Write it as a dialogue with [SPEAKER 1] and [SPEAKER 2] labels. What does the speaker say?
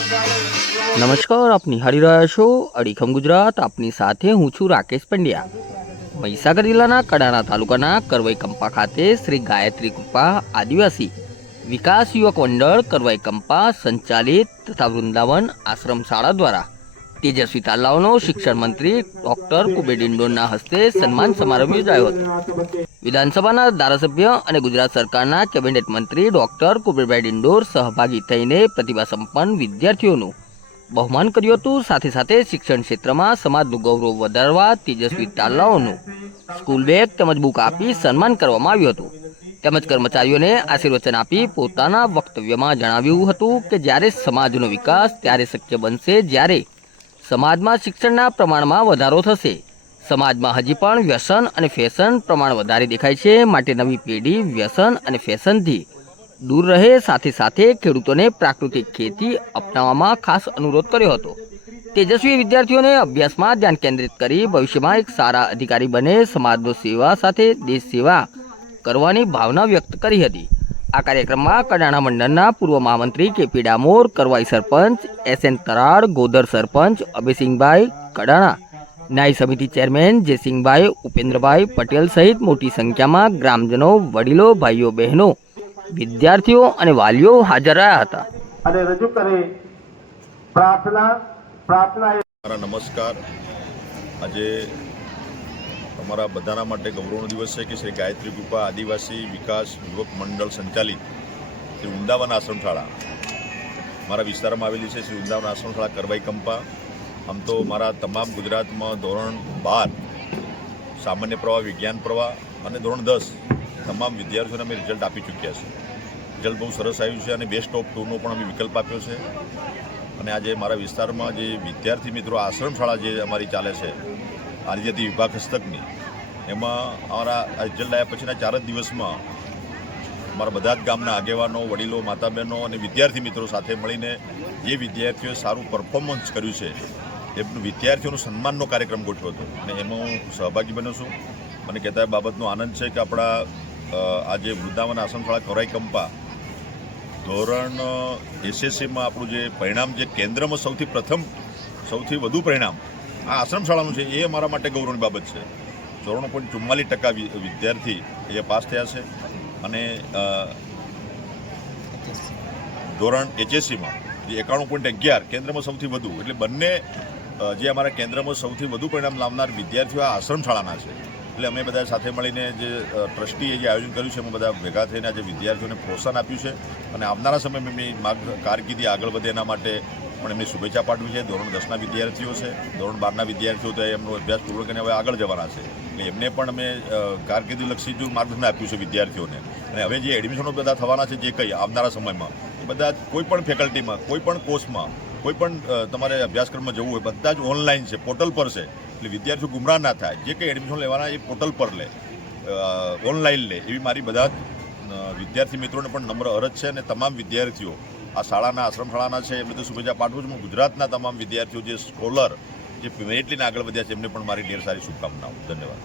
[SPEAKER 1] નમસ્કાર આપ નિહાળી રહ્યા છો અડીખમ ગુજરાત. આપની સાથે હું છું રાકેશ પંડ્યા. મહીસાગર જિલ્લાના કડાણા તાલુકાના કરવાઈ કંપા ખાતે શ્રી ગાયત્રી કૃપા આદિવાસી વિકાસ યુવક મંડળ કરવાઈ કંપા સંચાલિત તથા વૃંદાવન આશ્રમ શાળા દ્વારા તેજસ્વી તાલાવનો શિક્ષણ મંત્રી ડોક્ટર કુબેર ડિંડોરના હસ્તે સન્માન સમારંભ યોજાયો હતો. વિધાનસભાના ધારાસભ્ય અને ગુજરાત સરકારના કેબિનેટ મંત્રી ડોક્ટર કુબેરભાઈ ડિંડોર સહભાગી થઈને પ્રતિભા સંપન્ન વિદ્યાર્થીઓનું બહુમાન કર્યું હતું. સાથે સાથે શિક્ષણ ક્ષેત્રમાં સમાજનું ગૌરવ વધારવા, તેજસ્વી તાલાઓનું સ્કૂલ બેગ તેમજ બુક આપી સન્માન કરવામાં આવ્યું હતું. તેમજ કર્મચારીઓને આશીર્વચન આપી પોતાના વક્તવ્યમાં જણાવ્યું હતું કે જ્યારે સમાજનો વિકાસ ત્યારે શક્ય બનશે, જ્યારે સમાજમાં શિક્ષણના પ્રમાણમાં વધારો થશે. સમાજમાં હજી પણ વ્યસન અને ફેશન પ્રમાણ વધારે દેખાય છે. માટે નવી પેઢી વ્યસન અને ફેશનથી દૂર રહે. સાથે સાથે ખેડૂતોને પ્રાકૃતિક ખેતી અપનાવવામાં ખાસ અનુરોધ કર્યો હતો. તેજસ્વી વિદ્યાર્થીઓને અભ્યાસમાં ધ્યાન કેન્દ્રિત કરી ભવિષ્યમાં એક સારા અધિકારી બને. સમાજનો સેવા સાથે દેશ સેવા કરવાની ભાવના વ્યક્ત કરી હતી. આ કાર્યક્રમમાં કડાણા મંડળના પૂર્વ મહામંત્રી કેપી ડામોર, કરવાઈ સરપંચ એસ એન તરાડ ગોદર સરપંચ અભયસિંહભાઈ કડાણા ન્યાય સમિતિ ચેરમેન જયસિંહભાઈ ઉપેન્દ્રભાઈ પટેલ સહિત મોટી સંખ્યામાં ગ્રામજનો વડીલો ભાઈઓ બહેનો વિદ્યાર્થીઓ અને વાલીઓ હાજર રહ્યા હતા
[SPEAKER 2] અને રજૂ કરી પ્રાર્થના પ્રાર્થના
[SPEAKER 3] મારા નમસ્કાર. આજે અમારા બધાના માટે ગૌરવનો દિવસ છે કે શ્રી ગાયત્રી કૃપા આદિવાસી વિકાસ યુવક મંડળ સંચાલિત શ્રી વૃંદાવન આશ્રમ શાળા મારા વિસ્તારમાં આવેલી છે શ્રી વૃંદાવન આશ્રમ શાળા કરવાઈ કંપા આમ તો મારા તમામ ગુજરાતમાં ધોરણ બાર, સામાન્ય પ્રવાહ, વિજ્ઞાન પ્રવાહ અને ધોરણ દસ તમામ વિદ્યાર્થીઓને અમે રિઝલ્ટ આપી ચૂક્યા છે. રિઝલ્ટ બહુ સરસ આવ્યું છે અને બેસ્ટ ઓફ ટુનો પણ અમે વિકલ્પ આપ્યો છે. અને આજે મારા વિસ્તારમાં જે વિદ્યાર્થી મિત્રો આશ્રમ શાળા જે અમારી ચાલે છે, આદિજાતિ વિભાગ હસ્તકની, એમાં અમારા રિઝલ્ટ આવ્યા પછીના ચાર જ દિવસમાં અમારા બધા જ ગામના આગેવાનો, વડીલો માતા બહેનો અને વિદ્યાર્થી મિત્રો સાથે મળીને જે વિદ્યાર્થીઓએ સારું પરફોર્મન્સ કર્યું છે એમનું વિદ્યાર્થીઓનું સન્માનનો કાર્યક્રમ ગોઠવ્યો હતો. અને એમાં હું સહભાગી બન્યો છું. મને કહેતા બાબતનો આનંદ છે કે આપણા આજે વૃદ્ધાવન આશ્રમ શાળા કોરાઈ કંપા ધોરણ એસએસસીમાં આપણું જે પરિણામ જે કેન્દ્રમાં સૌથી પ્રથમ, સૌથી વધુ પરિણામ આ આશ્રમશાળાનું છે, એ અમારા માટે ગૌરવની બાબત છે. ચોરાણું પોઈન્ટ ચુમ્માલીસ ટકા વિદ્યાર્થી એ પાસ થયા છે. અને ધોરણ એચએસસીમાં જે એકાણું પોઈન્ટ અગિયાર કેન્દ્રમાં સૌથી વધુ, એટલે બંને જે અમારા કેન્દ્રમાં સૌથી વધુ પરિણામ લાવનાર વિદ્યાર્થીઓ આ આશ્રમ શાળાના છે. એટલે અમે બધા સાથે મળીને જે ટ્રસ્ટીએ જે આયોજન કર્યું છે, અમે બધા ભેગા થઈને આજે વિદ્યાર્થીઓને પ્રોત્સાહન આપ્યું છે. અને આવનારા સમયમાં એમની માર્ગ, કારકિર્દી આગળ વધે એના માટે પણ એમની શુભેચ્છા પાઠવી છે. ધોરણ દસના વિદ્યાર્થીઓ છે, ધોરણ બારના વિદ્યાર્થીઓ તો એમનો અભ્યાસ પૂર્ણ કરીને હવે આગળ જવાના છે. એટલે એમને પણ અમે કારકિર્દીલક્ષી જો માર્ગદર્શન આપ્યું છે વિદ્યાર્થીઓને. અને હવે જે એડમિશનો બધા થવાના છે, જે કંઈ આવનારા સમયમાં, એ બધા કોઈ પણ ફેકલ્ટીમાં, કોઈ પણ કોર્સમાં કોઈ પણ તમારે અભ્યાસક્રમમાં જવું હોય, બધા જ ઓનલાઈન છે પોર્ટલ પર છે. એટલે વિદ્યાર્થીઓ ગુમરાહ ના થાય. જે કંઈ એડમિશન લેવાના એ પોર્ટલ પર લે. ઓનલાઈન લે. એવી મારી બધા જ વિદ્યાર્થી મિત્રોને પણ નમ્ર અરજ છે અને તમામ વિદ્યાર્થીઓ, આ શાળાના આશ્રમ શાળાના છે એમને તો શુભેચ્છા પાઠવું છું. ગુજરાતના તમામ વિદ્યાર્થીઓ, જે સ્કોલર જે મેરિટ લઈને આગળ વધ્યા છે, એમને પણ મારી ઢેર સારી શુભકામનાઓ. ધન્યવાદ.